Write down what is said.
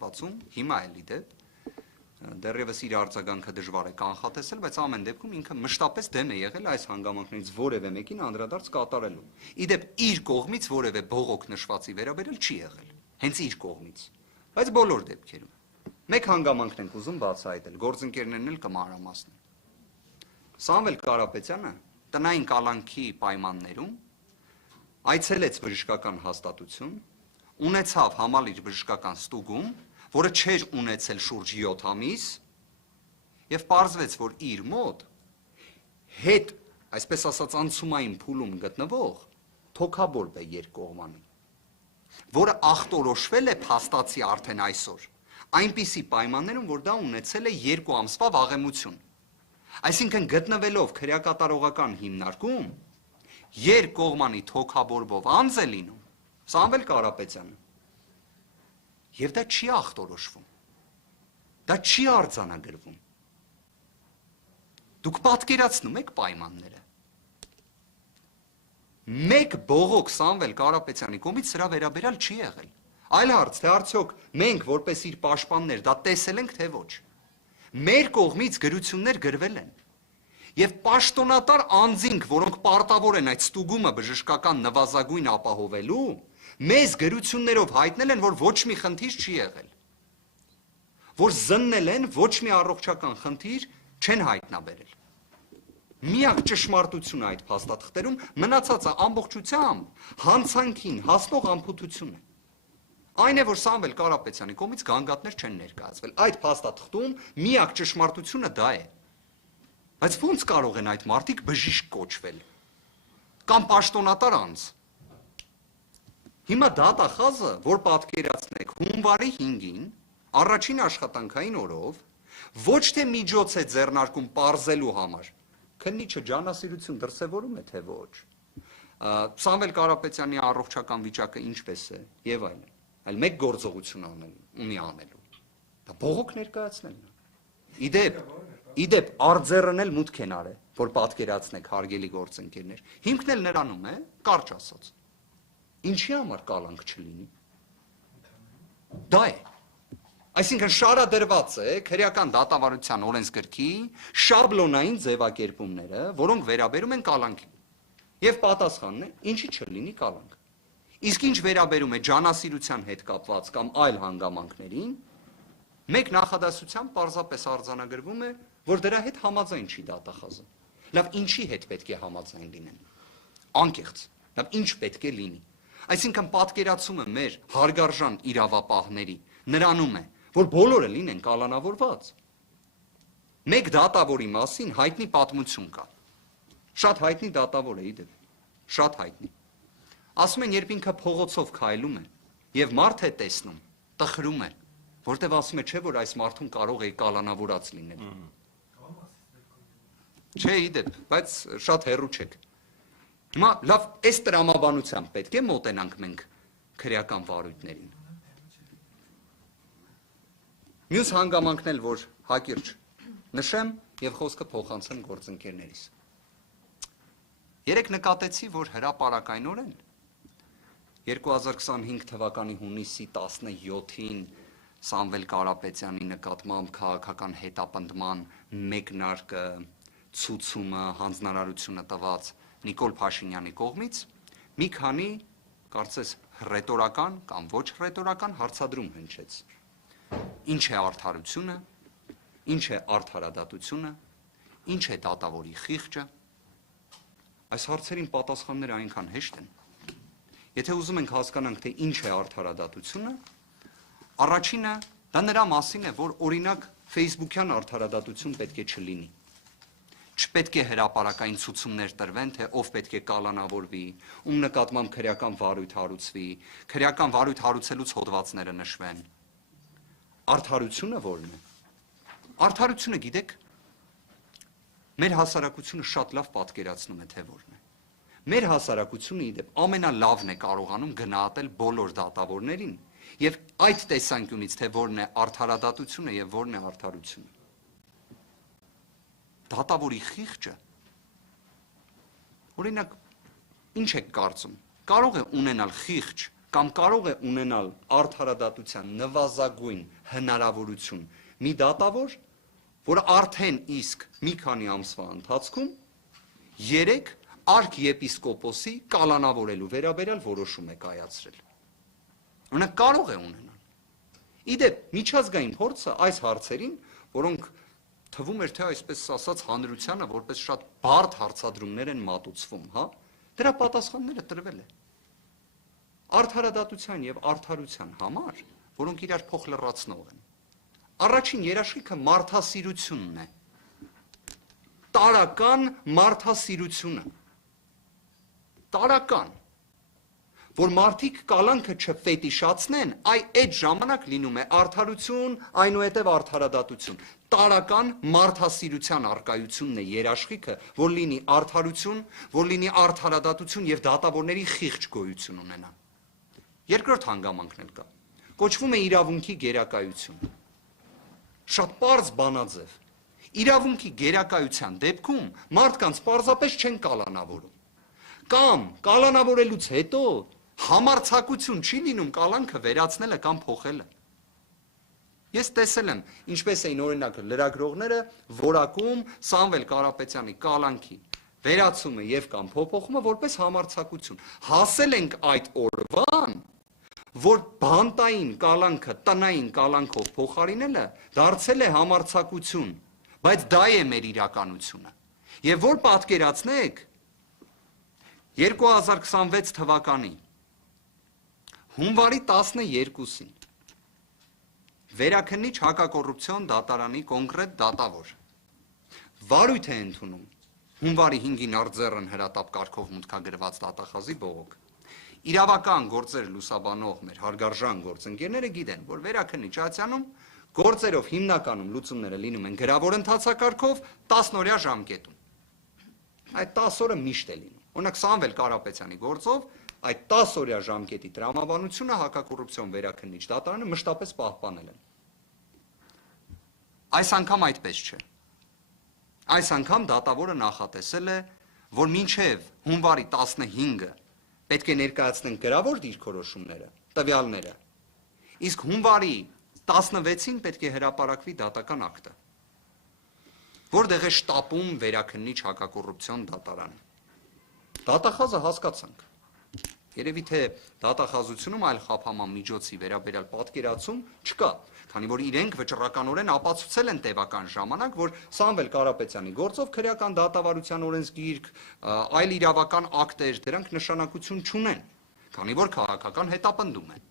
հատվածում, հիմա էլի դեպ, դեռևս իր արձագանքը դժվար է կանխատեսել, բայց ամեն դեպքում ինքը մշտապես դեմ է եղել այս հանգամանքներից որևէ մեկին անդրադարձ կատարելու։ Իդեպ իր կողմից որևէ բողոք նշվածի վերաբերել չի եղել, հենց իր կողմից, բայց բոլոր դեպքերում։ Մեկ հանգամանքն ենք ուզում բացահայտել, գործընկերներն էլ կմանրամասնեն։ Սամվել Կարապետյանը տնային կալանքի պայմաններում այցելեց բժշկական հաստատություն, ունեցավ համալիր բժշկական ստուգում, որը չէր ունեցել շուրջ 7 ամիս, եւ պարզվեց, որ իր մոտ հետ, այսպես ասած, անցումային փուլում գտնվող թոքաբորբ է երկկողմանի, որը ախտորոշվել է փաստացի արդեն այսօր, այնպիսի պայմաններում, որ դա ունեցել է 2 ամսվա վաղեմություն։ Այսինքն գտնվելով քրեակատարողական հիմնարկում, երկկողմանի թոքաբորբով անձ է լինում Սամվել Կարապետյանը, եւ դա չի ախտորոշվում, դա չի արձանագրվում։ Դուք պատկերացնում եք պայմանները։ Մեկ բողոք Սամվել Կարապետյանի կողմից սրա վերաբերյալ չի եղել։ Այլ հարց, թե արդյոք մենք որպես իր պաշտպաններ դա տեսել ենք, թե ոչ։ Մեր կողմից գրություններ գրվել են։ Եվ պաշտոնատար անձինք, որոնք պարտավոր են այդ ստուգումը բժշկական նվազագույն ապահովելու, մեզ գրություններով հայտնել են, որ ոչ մի խնդիր չի եղել, որ զննել են, ոչ մի առողջական խնդիր չեն հայտնաբերել։ Միակ ճշմարտությունը այդ փաստաթղթերում մնացածը ամբողջությամբ հանցանքին հասնող անփութություն է։ Այն է, որ Սամվել Կարապետյանի կողմից գանգատներ չեն ներկայացվել։ Այդ փաստաթղթում միակ ճշմարտությունը դա է։ Բայց ո՞նց կարող են այդ մարդիկ բժիշկ կոչվել կամ պաշտոնատար անձ։ Հիմա դատախազը, որ պատկերացնեք հունվարի 5-ին, առաջին աշխատանքային օրով, ոչ թե միջոց է ձեռնարկում պարզելու համար, քննիչը ջանասիրություն դրսևորում է, թե ոչ, Սամվել Կարապետյանի առողջական վիճակը ինչպես է, եւ այլն, այլ մեկ գործողություն ունի անելու, դա բողոք ներկայացնելն է։ Իդեպ արձեռնել մուտք են արել, որ պատկերացնեք հարգելի գործընկերներ, հիմքն էլ նրանում է, կարճ ասած, ինչի համար կալանք չլինի։ Դա է։ Այսինքն շարադրված է քրեական դատավարության օրենսգրքի շաբլոնային ձևակերպումները, որոնք վերաբերում են կալանքին։ Եվ պատասխանն է, ինչի չլինի կալանք։ Իսկ ինչ վերաբերում է ջանասիրության հետ կապված կամ այլ հանգամանքներին, մեկ նախադասությամբ պարզապես արձանագրվում է, որ դրա հետ համաձայն չի դատախազը։ Լավ, ինչի հետ պետք է համաձայն լինեն։ Անկեղծ, լավ, ինչ պետք է լինի։ Այսինքն պատկերացումը մեր հարգարժան իրավապահների նրանում է, որ բոլորը լինեն կալանավորված։ Մեկ դատավորի մասին հայտնի պատմություն կա։ Շատ հայտնի դատավոր է իդեպ, շատ հայտնի։ Ասում են, երբ ինքը փողոցով քայլում է եւ մարդ է տեսնում, տխրում է, որտեվ ասում է, չէ, որ այս մարդուն կարող է կալանավորած լինել։ Չէ, իդեպ, բայց շատ հեռու չեք։ Հիմա լավ, այս տրամաբանությամբ պետք է մոտենանք մենք քրեական վարույթներին։ Մյուս հանգամանքն էլ, որ հակիրճ նշեմ եւ խոսքը փոխանցեմ գործընկերներիս։ Երեք նկատեցի, որ հրապարակայնորեն 2025 թվականի հունիսի 17-ին Սամվել Կարապետյանի նկատմամբ քաղաքական հետապնդման մեկնարկը, ցուցումը, հանձնարարությունը տված Նիկոլ Փաշինյանի կողմից մի քանի, կարծես, ռետորական կամ ոչ ռետորական հարցադրում հնչեց։ Ինչ է արդարությունը, ինչ է արդարադատությունը, ինչ է դատավորի խիղճը։ Այս հարցերին պատասխանները այնքան հեշտ են։ Եթե ուզում ենք հասկանանք, թե ինչ է արդարադատությունը, առաջինը դա նրա մասին է, որ օրինակ Facebook-յան արդարադատություն պետք է չլինի։ Չպետք է հրապարակային ցուցումներ տրվեն, թե ով պետք է կալանավորվի, ում նկատմամբ քրեական վարույթ հարուցվի, քրեական վարույթ հարուցելուց հոդվածները նշվեն։ Արդարությունը ո՞րն է։ Արդարությունը, գիտեք, մեր հասարակությունը շատ լավ պատկերացնում է, թե ո՞րն է։ Մեր հասարակությունը իդեպ ամենալավն է կարողանում գնահատել բոլոր դատավորներին եւ այդ տեսանկյունից, թե ո՞րն է արդարադատությունը եւ ո՞րն է արդարությունը։ Դատավորի խիղճը, օրինակ, ինչ եք կարծում, կարող է ունենալ խիղճ կամ կարող է ունենալ արդարադատության նվազագույն հնարավորություն մի դատավոր, որ արդեն իսկ մի քանի ամսվա ընթացքում 3 արքեպիսկոպոսի կալանավորելու վերաբերյալ որոշում է կայացրել։ Օրինակ կարող է ունենալ։ Իդեպ միջազգային փորձը այս հարցերին, որոնք թվում էր թե այսպես ասած հանրությանը որպես շատ բարդ հարցադրումներ են մատուցվում, հա, դրա պատասխանները տրվել է։ Արդարադատության եւ արդարության համար, որոնք իրար փոխլրացնող են։ Առաջին երաշխիքը մարդասիրությունն է։ Տարական մարդասիրությունը։ Տարական, որ մարդիկ կալանքը չֆետիշացնեն, այդ ժամանակ լինում է արդարություն, այնուհետև արդարադատություն։ Տարական մարդասիրության արկայությունն է երաշխիքը, որ լինի արդարություն, որ լինի արդարադատություն եւ դատավորների խիղճ գոյություն ունենա։ Երկրորդ հանգամանքն էլ կա։ Կոչվում է իրավունքի գերակայություն։ Շատ պարզ բանաձև։ Իրավունքի գերակայության դեպքում մարդկանց պարզապես չեն կալանավորում։ Կամ կալանավորելուց հետո համարձակություն չի լինում կալանքը վերացնելը կամ փոխելը։ Ես տեսել եմ, ինչպես էին օրինակ լրագրողները որակում Սամվել Կարապետյանի կալանքի վերացումը եւ կամ փոփոխումը որպես համարձակություն։ Հասել ենք այդ օրվան, որ բանտային կալանքը տնային կալանքով փոխարինելը դարձել է համարձակություն, բայց դա է մեր իրականությունը։ Եվ որ պատկերացնեք 2026 թվականի հունվարի 12-ին Վերաքննիչ հակակոռուպցիոն դատարանի կոնկրետ դատավոր վարույթ է ընդունում հունվարի 5-ին արձեռն հրատապ կարգով մուտքագրված դատախազի բողոք։ Իրավական գործեր լուսաբանող մեր հարգարժան գործընկերները գիտեն, որ Վերաքննիչ Ացյանում գործերով հիմնականում լուծումները լինում են գրավոր ընթացակարգով 10-օրյա ժամկետում։ Այդ 10 օրը միշտ է լինում։ Օրինակ Սամվել Կարապետյանի գործով այդ 10-օրյա ժամկետի տրամաբանությունը հակակոռուպցիոն վերաքննիչ դատարանը մշտապես պահպանել են։ Այս անգամ այդպես չէ։ Այս անգամ դատավորը նախատեսել է, որ մինչև հունվարի 15-ը պետք է ներկայացնեն գրավոր դիրքորոշումները, տվյալները, իսկ հունվարի 16-ին պետք է հրապարակվի դատական ակտը, որտեղ է շտապում վերաքննիչ հակակոռուպցիոն դատարանը։ Դատախազը հասկացանք։ Երևի թե դատախազությունում այլ խափաման միջոցի վերաբերյալ պատկերացում չկա, քանի որ իրենք վճռականորեն ապացուցել են տևական ժամանակ, որ Սամվել Կարապետյանի գործով քրեական դատավարության օրենսգիրք, այլ իրավական ակտեր, դրանք նշանակություն չունեն, քանի որ քաղաքական հետապնդում են։